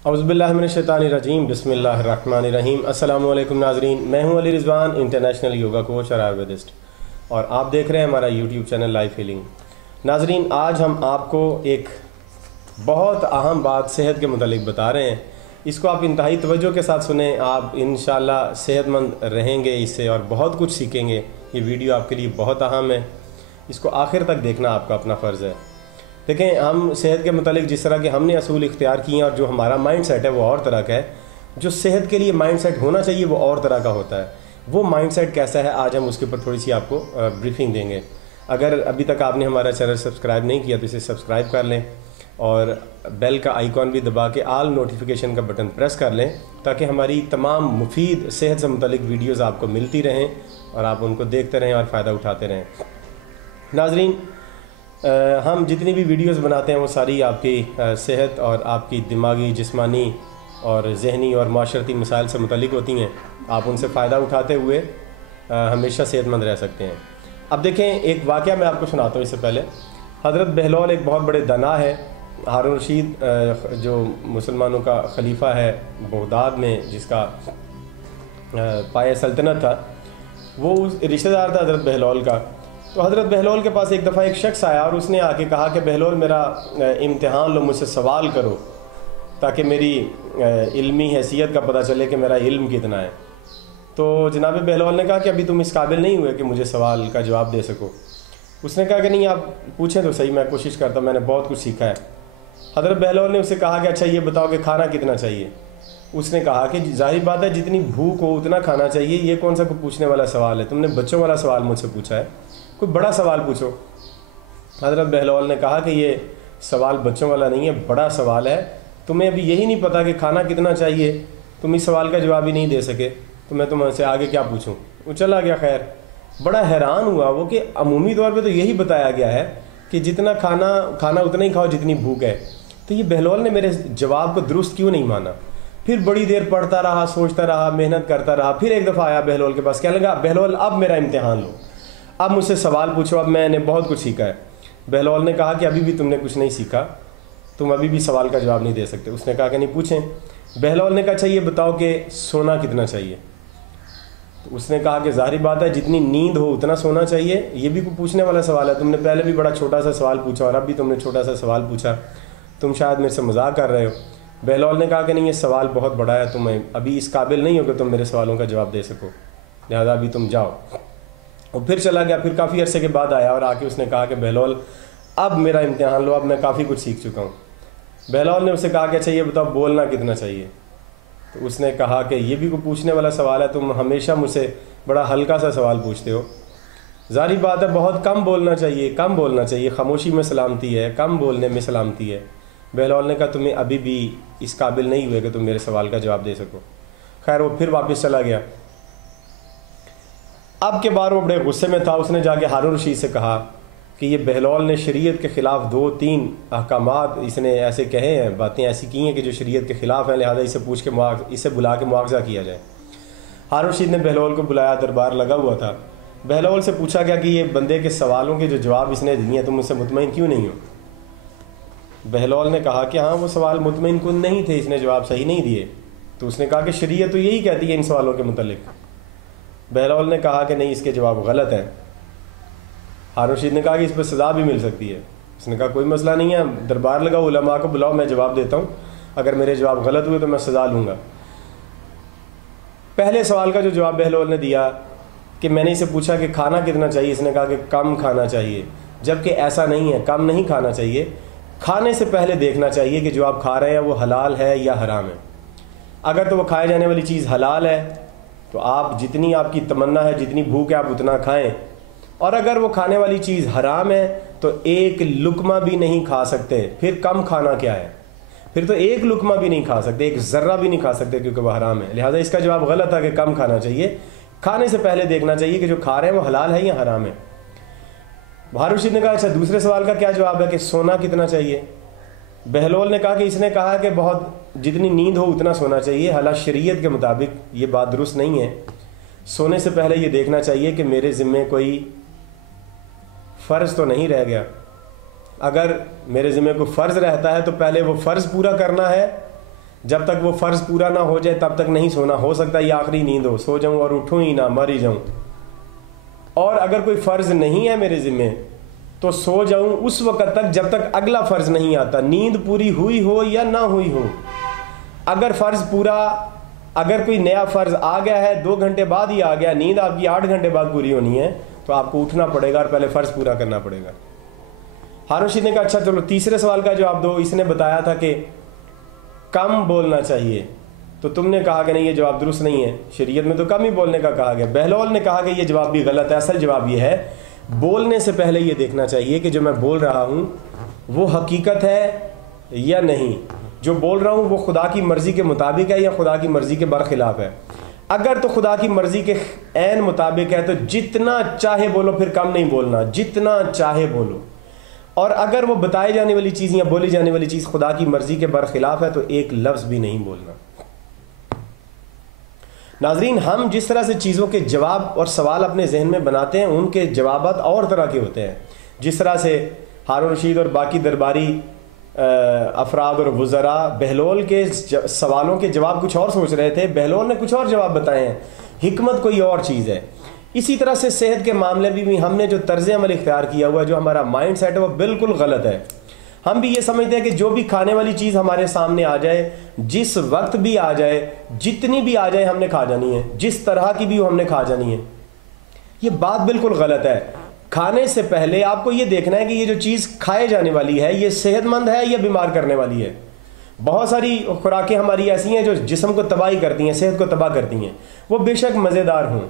औज़ुबिल्लाहिमिनश्शैतानिर्रजीम बिस्मिल्लाहिर्रहमानिर्रहीम। अस्सलामु अलैकुम नाज़रीन, मैं हूं Ali Rizwan, international yoga coach और आयुर्वेदिस्ट, और आप देख रहे हैं हमारा यूट्यूब चैनल लाइफ हीलिंग। नाज़रीन, आज हम आपको एक बहुत अहम बात सेहत के मुतालिक बता रहे हैं। इसको आप इंतहाई तवज्जो के साथ सुने, आप इंशाअल्लाह सेहतमंद रहेंगे इससे और बहुत कुछ सीखेंगे। ये वीडियो आपके लिए बहुत अहम है, इसको आखिर तक देखना आपका अपना फ़र्ज़ है। देखें, हम सेहत के मुतालिक जिस तरह के हमने असूल इख्तियार किए हैं और जो हमारा माइंड सेट है वो और तरह का है। जो सेहत के लिए माइंड सेट होना चाहिए वो और तरह का होता है। वो माइंड सेट कैसा है, आज हम उसके ऊपर थोड़ी सी आपको ब्रीफिंग देंगे। अगर अभी तक आपने हमारा चैनल सब्सक्राइब नहीं किया तो इसे सब्सक्राइब कर लें और बेल का आइकॉन भी दबा के आल नोटिफिकेशन का बटन प्रेस कर लें, ताकि हमारी तमाम मुफीद सेहत से मुतालिक वीडियोज़ आपको मिलती रहें और आप उनको देखते रहें और फ़ायदा उठाते रहें। नाज़रीन, हम जितनी भी वीडियोस बनाते हैं वो सारी आपकी सेहत और आपकी दिमागी, जिस्मानी और जहनी और माशरती मसाइल से मुतल्लिक़ होती हैं। आप उनसे फ़ायदा उठाते हुए हमेशा सेहतमंद रह सकते हैं। अब देखें, एक वाक़या मैं आपको सुनाता हूँ। इससे पहले हज़रत बहलौल एक बहुत बड़े दना है। हारून रशीद जो मुसलमानों का खलीफा है बगदाद में, जिसका पाया सल्तनत था, वो उस रिश्तेदार था हज़रत बहलौल का। तो हज़रत बहलौल के पास एक दफ़ा एक शख्स आया और उसने आके कहा कि बहलौल, मेरा इम्तिहान लो, मुझसे सवाल करो ताकि मेरी इल्मी हैसियत का पता चले कि मेरा इल्म कितना है। तो जनाब बहलौल ने कहा कि अभी तुम इस काबिल नहीं हुए कि मुझे सवाल का जवाब दे सको। उसने कहा कि नहीं, आप पूछें तो सही, मैं कोशिश करता, मैंने बहुत कुछ सीखा है। हज़रत बहलौल ने उससे कहा कि अच्छा ये बताओ कि खाना कितना चाहिए। उसने कहा कि ज़ाहिर बात है, जितनी भूख हो उतना खाना चाहिए। ये कौन सा कोई पूछने वाला सवाल है, तुमने बच्चों वाला सवाल मुझसे पूछा है, कोई बड़ा सवाल पूछो। हज़रत बहलौल ने कहा कि ये सवाल बच्चों वाला नहीं है, बड़ा सवाल है। तुम्हें अभी यही नहीं पता कि खाना कितना चाहिए, तुम इस सवाल का जवाब ही नहीं दे सके, तो मैं तुमसे आगे क्या पूछूं। वो चला गया। खैर, बड़ा हैरान हुआ वो कि अमूमी तौर पे तो यही बताया गया है कि जितना खाना उतना ही खाओ जितनी भूख है। तो ये बहलौल ने मेरे जवाब को दुरुस्त क्यों नहीं माना। फिर बड़ी देर पढ़ता रहा, सोचता रहा, मेहनत करता रहा। फिर एक दफ़ा आया बहलौल के पास, कहने लगा, बहलौल अब मेरा इम्तिहान लो, अब मुझसे सवाल पूछो, अब मैंने बहुत कुछ सीखा है। बहलौल ने कहा कि अभी भी तुमने कुछ नहीं सीखा, तुम अभी भी सवाल का जवाब नहीं दे सकते। उसने कहा कि नहीं, पूछें। बहलौल ने कहा अच्छा ये बताओ कि सोना कितना चाहिए। तो उसने कहा कि ज़ाहिर बात है, जितनी नींद हो उतना सोना चाहिए। ये भी कोई पूछने वाला सवाल है, तुमने पहले भी बड़ा छोटा सा सवाल पूछा और अब भी तुमने छोटा सा सवाल पूछा, तुम शायद मेरे से मजाक कर रहे हो। बहलौल ने कहा कि नहीं, ये सवाल बहुत बड़ा है, तुम्हें अभी इस काबिल नहीं हो कि तुम मेरे सवालों का जवाब दे सको, लिहाजा अभी तुम जाओ। और फिर चला गया। फिर काफ़ी अरसे के बाद आया और आके उसने कहा कि बहलौल अब मेरा इम्तिहान लो, अब मैं काफ़ी कुछ सीख चुका हूँ। बहलौल ने उससे कहा कि अच्छा ये बताओ बोलना कितना चाहिए। तो उसने कहा कि ये भी कोई पूछने वाला सवाल है, तुम हमेशा मुझसे बड़ा हल्का सा सवाल पूछते हो। ज़ाहिर बात है, बहुत कम बोलना चाहिए, कम बोलना चाहिए, खामोशी में सलामती है, कम बोलने में सलामती है। बहलौल ने कहा तुम्हें अभी भी इस काबिल नहीं हुए कि तुम मेरे सवाल का जवाब दे सको। खैर, वो फिर वापस चला गया। अब के बार वो बड़े गुस्से में था। उसने जाके हारून रशीद से कहा कि ये बहलौल ने शरीयत के ख़िलाफ़ 2-3 अहकामात इसने ऐसे कहे हैं, बातें ऐसी की हैं कि जो शरीयत के ख़िलाफ़ हैं, लिहाजा इसे पूछ के इसे बुला के मुआवजा किया जाए। हारून रशीद ने बहलौल को बुलाया, दरबार लगा हुआ था। बहलौल से पूछा गया कि ये बंदे के सवालों के जो जवाब इसने दिए हैं, तुम मुझसे मुतमईन क्यों नहीं हो। बहलौल ने कहा कि हाँ, वो सवाल मुतमईन कुन नहीं थे, इसने जवाब सही नहीं दिए। तो उसने कहा कि शरीयत तो यही कहती है इन सवालों के मुतल्लिक। बहलौल ने कहा कि नहीं, इसके जवाब गलत है। हारून रशीद ने कहा कि इस पर सज़ा भी मिल सकती है। उसने कहा कोई मसला नहीं है, दरबार लगाओ, उलमा को बुलाओ, मैं जवाब देता हूँ, अगर मेरे जवाब गलत हुए तो मैं सज़ा लूँगा। पहले सवाल का जो जवाब बहलौल ने दिया कि मैंने इसे पूछा कि खाना कितना चाहिए, इसने कहा कि कम खाना चाहिए, जबकि ऐसा नहीं है, कम नहीं खाना चाहिए। खाने से पहले देखना चाहिए कि जो आप खा रहे हैं वो हलाल है या हराम है। अगर तो वो खाए जाने वाली चीज़ हलाल है तो आप जितनी आपकी तमन्ना है, जितनी भूख है, आप उतना खाएं। और अगर वो खाने वाली चीज़ हराम है तो एक लुकमा भी नहीं खा सकते। फिर कम खाना क्या है, फिर तो एक लुकमा भी नहीं खा सकते, एक ज़र्रा भी नहीं खा सकते, क्योंकि वह हराम है। लिहाजा इसका जवाब गलत है कि कम खाना चाहिए। खाने से पहले देखना चाहिए कि जो खा रहे हैं वो हलाल है या हराम है। हारून रशीद ने कहा अच्छा दूसरे सवाल का क्या जवाब है कि सोना कितना चाहिए। बहलौल ने कहा कि इसने कहा कि बहुत जितनी नींद हो उतना सोना चाहिए। हालांकि शरीयत के मुताबिक ये बात दुरुस्त नहीं है। सोने से पहले ये देखना चाहिए कि मेरे ज़िम्मे कोई फ़र्ज़ तो नहीं रह गया। अगर मेरे ज़िम्मे कोई फ़र्ज़ रहता है तो पहले वो फ़र्ज़ पूरा करना है, जब तक वो फ़र्ज़ पूरा ना हो जाए तब तक नहीं सोना। हो सकता है ये आखिरी नींद हो, सो जाऊँ और उठूँ ही ना, मर ही जाऊँ। और अगर कोई फ़र्ज़ नहीं है मेरे ज़िम्मे तो सो जाऊँ उस वक़्त तक जब तक अगला फ़र्ज़ नहीं आता, नींद पूरी हुई हो या ना हुई हो। अगर फ़र्ज़ पूरा, अगर कोई नया फ़र्ज़ आ गया है 2 घंटे बाद ही आ गया, नींद आपकी 8 घंटे बाद पूरी होनी है, तो आपको उठना पड़ेगा और पहले फ़र्ज़ पूरा करना पड़ेगा। हारून रशीद ने कहा अच्छा चलो तीसरे सवाल का जवाब दो। इसने बताया था कि कम बोलना चाहिए, तो तुमने कहा कि नहीं ये जवाब दुरुस्त नहीं है, शरीयत में तो कम ही बोलने का कहा गया। बहलोल ने कहा कि ये जवाब भी गलत है। असल जवाब ये है, बोलने से पहले ये देखना चाहिए कि जो मैं बोल रहा हूँ वो हकीकत है या नहीं, जो बोल रहा हूँ वो खुदा की मर्ज़ी के मुताबिक है या खुदा की मर्ज़ी के बरखिलाफ़ है। अगर तो खुदा की मर्ज़ी के ऐन मुताबिक है तो जितना चाहे बोलो, फिर कम नहीं बोलना, जितना चाहे बोलो। और अगर वो बताई जाने वाली चीज़ या बोली जाने वाली चीज़ खुदा की मर्ज़ी के बरखिलाफ़ है तो एक लफ्ज़ भी नहीं बोलना। नाज़रीन, हम जिस तरह से चीज़ों के जवाब और सवाल अपने जहन में बनाते हैं, उनके जवाबात और तरह के होते हैं। जिस तरह से हारून रशीद और बाकी दरबारी अफराद और वज़रा बहलोल के सवालों के जवाब कुछ और सोच रहे थे, बहलोल ने कुछ और जवाब बताए हैं, हिकमत कोई और चीज़ है। इसी तरह से सेहत के मामले में भी हमने जो तर्ज़ अमल इख्तियार किया हुआ है, जो हमारा माइंड सेट है, वो बिल्कुल गलत है। हम भी ये समझते हैं कि जो भी खाने वाली चीज़ हमारे सामने आ जाए, जिस वक्त भी आ जाए, जितनी भी आ जाए हमने खा जानी है, जिस तरह की भी हो हमने खा जानी है। ये बात बिल्कुल गलत है। खाने से पहले आपको ये देखना है कि ये जो चीज़ खाए जाने वाली है ये सेहतमंद है या बीमार करने वाली है। बहुत सारी खुराकें हमारी ऐसी हैं जो जिस्म को तबाही करती हैं, सेहत को तबाह करती हैं। वो बेशक मज़ेदार हों,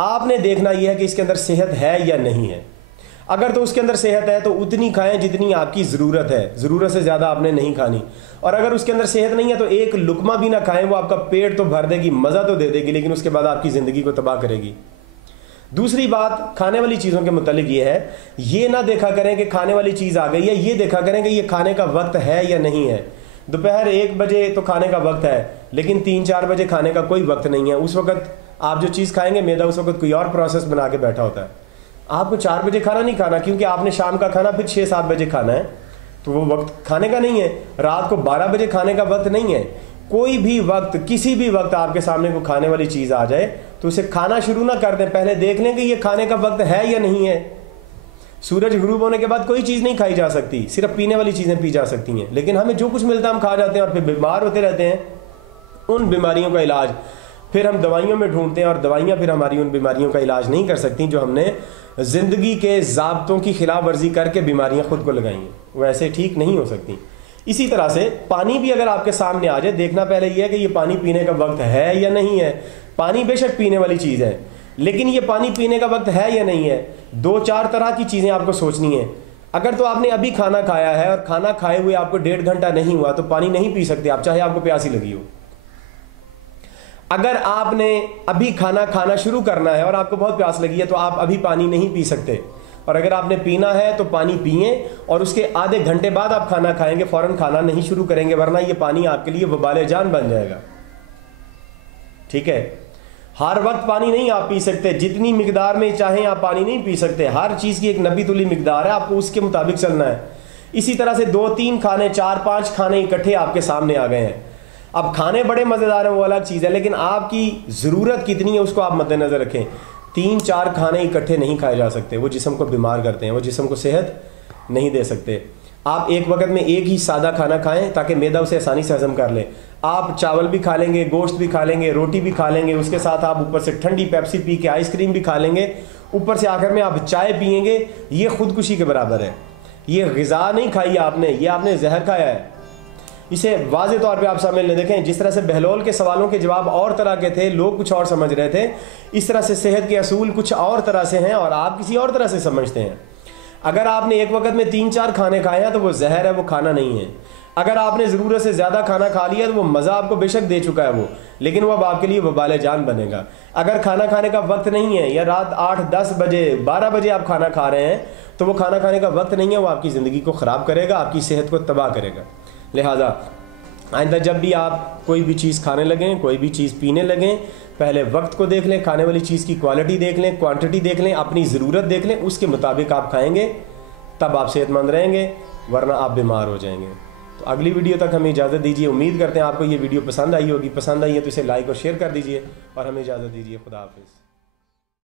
आपने देखना यह है कि इसके अंदर सेहत है या नहीं है। अगर तो उसके अंदर सेहत है तो उतनी खाएं जितनी आपकी ज़रूरत है, ज़रूरत से ज़्यादा आपने नहीं खानी। और अगर उसके अंदर सेहत नहीं है तो एक लुकमा भी ना खाएं, वो आपका पेट तो भर देगी, मज़ा तो दे देगी, लेकिन उसके बाद आपकी ज़िंदगी को तबाह करेगी। दूसरी बात खाने वाली चीज़ों के मुतालिक ये है, ये ना देखा करें कि खाने वाली चीज़ आ गई है, ये देखा करें कि ये खाने का वक्त है या नहीं है। दोपहर 1 बजे तो खाने का वक्त है, लेकिन 3-4 बजे खाने का कोई वक्त नहीं है। उस वक्त आप जो चीज़ खाएंगे, मैदा उस वक्त कोई और प्रोसेस बना के बैठा होता है। आपको 4 बजे खाना नहीं खाना, क्योंकि आपने शाम का खाना फिर 6-7 बजे खाना है, तो वो वक्त खाने का नहीं है। रात को 12 बजे खाने का वक्त नहीं है। कोई भी वक्त, किसी भी वक्त आपके सामने को खाने वाली चीज़ आ जाए तो उसे खाना शुरू ना कर दें, पहले देख लें कि ये खाने का वक्त है या नहीं है। सूरज गुरूब होने के बाद कोई चीज़ नहीं खाई जा सकती, सिर्फ पीने वाली चीज़ें पी जा सकती हैं। लेकिन हमें जो कुछ मिलता है हम खा जाते हैं और फिर बीमार होते रहते हैं। उन बीमारियों का इलाज फिर हम दवाइयों में ढूंढते हैं, और दवाइयाँ फिर हमारी उन बीमारियों का इलाज नहीं कर सकती जो हमने ज़िंदगी के ज़ाब्तों की खिलाफ वर्जी करके बीमारियाँ खुद को लगाई हैं, वो ऐसे ठीक नहीं हो सकती। इसी तरह से पानी भी अगर आपके सामने आ जाए, देखना पहले यह है कि ये पानी पीने का वक्त है या नहीं है। पानी बेशक पीने वाली चीज़ है, लेकिन ये पानी पीने का वक्त है या नहीं है। 2-4 तरह की चीज़ें आपको सोचनी है। अगर तो आपने अभी खाना खाया है और खाना खाए हुए आपको 1.5 घंटा नहीं हुआ तो पानी नहीं पी सकते आप, चाहे आपको प्यासी लगी हो। अगर आपने अभी खाना खाना शुरू करना है और आपको बहुत प्यास लगी है तो आप अभी पानी नहीं पी सकते। और अगर आपने पीना है तो पानी पिए, और उसके आधे घंटे बाद आप खाना खाएंगे, फ़ौरन खाना नहीं शुरू करेंगे, वरना ये पानी आपके लिए वबाल जान बन जाएगा। ठीक है, हर वक्त पानी नहीं आप पी सकते, जितनी मिकदार में चाहें आप पानी नहीं पी सकते। हर चीज़ की एक नबी तुली मिकदार है, आपको उसके मुताबिक चलना है। इसी तरह से 2-3 खाने, 4-5 खाने इकट्ठे आपके सामने आ गए हैं। अब खाने बड़े मज़ेदार हैं, वो अलग चीज़ है, लेकिन आपकी ज़रूरत कितनी है उसको आप मद्देनज़र रखें। 3-4 खाने इकट्ठे नहीं खाए जा सकते, वो जिस्म को बीमार करते हैं, वो जिस्म को सेहत नहीं दे सकते। आप एक वक्त में एक ही सादा खाना खाएं ताकि मैदा उसे आसानी से हज़म कर ले। आप चावल भी खा लेंगे, गोश्त भी खा लेंगे, रोटी भी खा लेंगे, उसके साथ आप ऊपर से ठंडी पेप्सी पी के आइसक्रीम भी खा लेंगे, ऊपर से आखिर में आप चाय पियेंगे। ये खुदकुशी के बराबर है। ये ग़िज़ा नहीं खाई आपने, ये आपने जहर खाया है। इसे वाज़े तौर पे आप सामने देखें। जिस तरह से बहलोल के सवालों के जवाब और तरह के थे, लोग कुछ और समझ रहे थे, इस तरह से सेहत के असूल कुछ और तरह से हैं और आप किसी और तरह से समझते हैं। अगर आपने एक वक्त में 3-4 खाने खाए हैं तो वो जहर है, वो खाना नहीं है। अगर आपने ज़रूरत से ज़्यादा खाना खा लिया तो वो मज़ा आपको बेशक दे चुका है वो, लेकिन वो अब आपके लिए वबाल जान बनेगा। अगर खाना खाने का वक्त नहीं है, या रात 8-10 बजे 12 बजे आप खाना खा रहे हैं, तो वो खाना खाने का वक्त नहीं है, वो आपकी ज़िंदगी को ख़राब करेगा, आपकी सेहत को तबाह करेगा। लिहाजा आइंदा जब भी आप कोई भी चीज़ खाने लगें, कोई भी चीज़ पीने लगें, पहले वक्त को देख लें, खाने वाली चीज़ की क्वालिटी देख लें, क्वांटिटी देख लें, अपनी ज़रूरत देख लें, उसके मुताबिक आप खाएंगे, तब आप सेहतमंद रहेंगे, वरना आप बीमार हो जाएंगे। تو اگلی ویڈیو تک ہمیں اجازت دیجیے. امید کرتے ہیں آپ کو یہ ویڈیو پسند آئی ہوگی. پسند آئی ہے تو اسے لائک اور شیئر کر دیجیے اور ہمیں اجازت دیجیے. خدا حافظ.